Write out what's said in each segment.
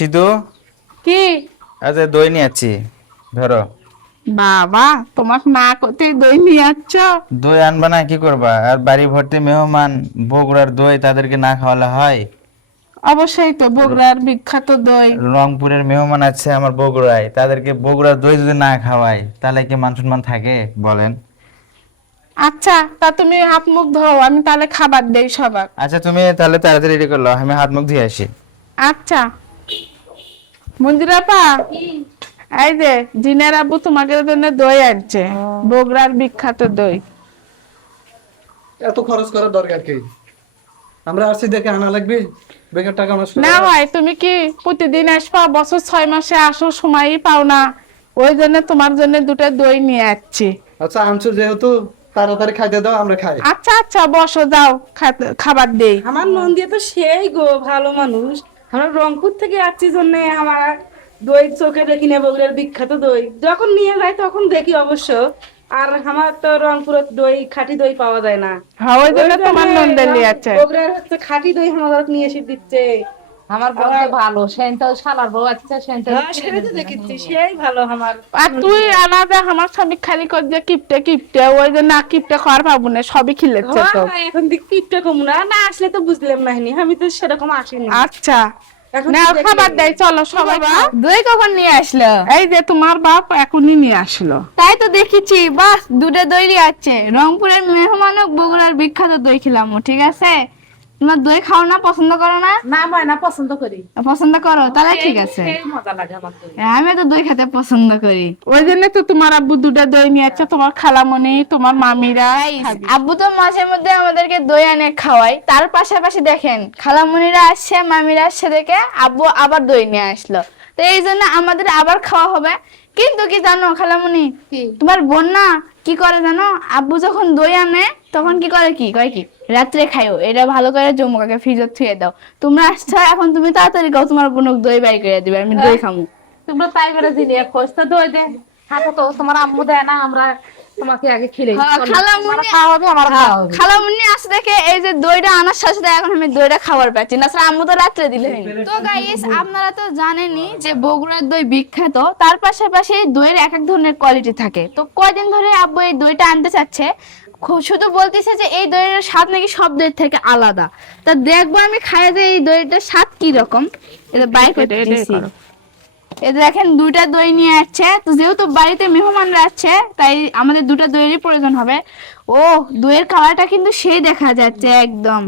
সিধু, কি আচ্ছা দই নিয়ে আছি, ধরো। বাবা, তোমার না করতে দই নিয়ে যাচ্ছ? দই আনবা না, কি করবা? আর বাড়ি ভর্তি মেহমান, বগুড়ার দই তাদেরকে না খাওয়ালে হয়? অবশ্যই তো, বগুড়ার বিখ্যাত দই। রংপুরের মেহমান আছে আমার বগুড়ায়, তাদেরকে বগুড়ার দই যদি না খাওয়াই তাহলে কি মান সম্মান থাকে বলেন? আচ্ছা, তা তুমি হাত মুখ ধোও, আমি তাহলে খাবার দেই সবার। আচ্ছা তুমি তাহলে তাড়াতাড়ি রেডি করলো, আমি হাত মুখ ধুয়ে আসি। আচ্ছা মঞ্জুরাপা, এই যে জিনের আব্বু তোমাকে জন্য দই আনছে, বগুড়ার বিখ্যাত দই। এত খরচ করার দরকার কি? আমরা আসছি দেখে আনা লাগবে, বেকার টাকা নষ্ট না করা। ভাই, তুমি কি প্রতিদিন আসবা? বছর 6 মাসে আসো, সময়ই পাও না। ওই জন্য তোমার জন্য দুটো দই নিয়ে আসছি। আচ্ছা আনছো যেহেতু তাড়াতাড়ি খাইতে দাও, আমরা খাই। আচ্ছা আচ্ছা, বসো, যাও খাবার দেই। আমার নন্দিয়া তো সেই গো ভালো মানুষ। আমরা রংপুর থেকে আসছি জন্য আমার দই চোখে দেখি না, বগুড়ার বিখ্যাত দই যখন নিয়ে যাই তখন দেখি অবশ্য। আর আমার তো রংপুরের দই খাঁটি দই পাওয়া যায় না। হ্যাঁ, ওই জন্য ওই জন্যে তোমার নন্দে নিয়ে আছে। বগুড়ার হচ্ছে খাঁটি দই আমাদের নিয়ে এসে দিচ্ছে। আমার বউ তো ভালো, সেনটাও শালার বউ আছে, সেনটাও হ্যাঁ, সেটাই তো দেখেছি, সেই ভালো আমার। আর তুই আলাদা, আমার স্বামী খালি কর যে কিপটে কিপটে, ওই জন্য কিপটে খাওয়ার পাবো না, সবই খিলেছে তো। হ্যাঁ, এখন দিক কিপটা কম না, না আসলে তো বুঝলাম না, আমি তো সেরকম আসিনি। আচ্ছা, এখন না তো দেখলাম। খাবার দেয়, চলো সবাই খাও। দই কখন নিয়ে আসলো? এই যে তোমার বাপ এখনই নিয়ে আসলো। তাই তো দেখেছি, বাস দুটো দই আছে। রংপুরের মেহমানক বগুড়ার বিখ্যাত দই খেলাম, ঠিক আছে? তোমার দই খাও না, পছন্দ করো না? না ময়না পছন্দ করি, পছন্দ করো, তাহলে ঠিক আছে। সেই মজা লাগে আমার দই। আমি তো দই খেতে পছন্দ করি। ওই জন্য তো তোমার আব্বু দুটো দই নিয়ে আসছে, তোমার খালামণি, তোমার মামিরা খাবে। আব্বু তো মাঝে মধ্যে আমাদেরকে দই এনে খাওয়ায়, তার পাশাপাশি দেখেন খালামণিরা আসছে, মামিরা আসছে দেখে আব্বু আবার দই নিয়ে আসলো। তো এই জন্য আমাদের আবার খাওয়া হবে। কিন্তু কি জানো খালামণি, তোমার বোন না কি করে জানো? আব্বু যখন দই আনে তখন কি করে, কি কয়, কি রাত্রে খাইও, এটা ভালো করে জমুকাকে ফ্রিজে থুয়ে দাও। তোমরা আসছো এখন, তুমি তাড়াতাড়ি খাও, তোমার বোনক দই বাই করে দিবে, আমি দই খামু। তোমরা তাই করে দিলে খোঁজ তো দই দে, হাতে তো তোমার আম্মু দেয় না, আমরা তোমাকে আগে খেলে খালামুনি আসে দেখে এই যে দইটা আনার সাথে সাথে এখন আমি দইটা খাবার পাচ্ছি না, স্যার আম্মু তো রাত্রে দিলে। তো গাইস, আপনারা তো জানেনই যে বগুড়ার দই বিখ্যাত, তার পাশাপাশি দইয়ের এক এক ধরনের কোয়ালিটি থাকে। তো কয়দিন ধরে আব্বু এই দইটা আনতে চাচ্ছে, শুধু বলতেছে যে এই দইয়ের স্বাদ নাকি সব দইয়ের থেকে আলাদা। তা দেখবো আমি খাই যে এই দইটার স্বাদ কি রকম। এটা বাইক এই দেখেন দুইটা দই নিয়ে আসছে। তো যেহেতু বাড়িতে মেহমানরা আছে, তাই আমাদের দুটো দইয়েরই প্রয়োজন হবে। ও, দইয়ের কালারটা কিন্তু সেই দেখা যাচ্ছে একদম।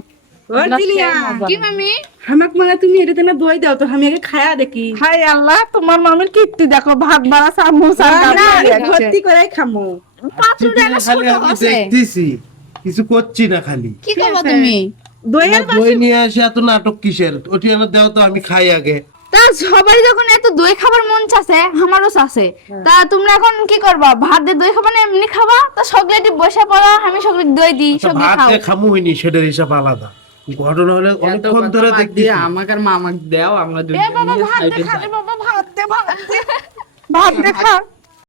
কি মামি, আমাকে মানে তুমি এটা না দই দাও তো, আমি আগে খায়া দেখি। হাই আল্লাহ, তোমার মামির কীর্তি দেখো, ভাত বাড়া সামোস আর না, গাড়ি আমি ভর্তি করে খামো। পাত্রটা না ছোট খালি আমি আছে। দেখতেছি, কিছু করছি না খালি। কি করবো তুমি? দইয়ের দই নিয়ে আসে এত নাটক কিসের? ওটি এনে দাও তো, আমি খাই আগে। তা সবাই যখন এত দই খাবার মন চাচ্ছে, আমারও চাচ্ছে। তা তোমরা এখন কি করবা? ভাত দিয়ে দই খাবা না এমনি খাবা? তা সকলেটি বসে পড়ো, আমি সকলে দই দিই, আচ্ছা, সকলে ভাত খাও। দিয়ে খামু হইনি, সেটার হিসাব আলাদা। ঘটনা হলে অনেকক্ষণ ধরে দেখতেছি। আমাকে আর মামাকে দাও, আমরা এ বাবা ভাত দে, খালি বাবা ভাত দে, ভাত দে, ভাত দে খা।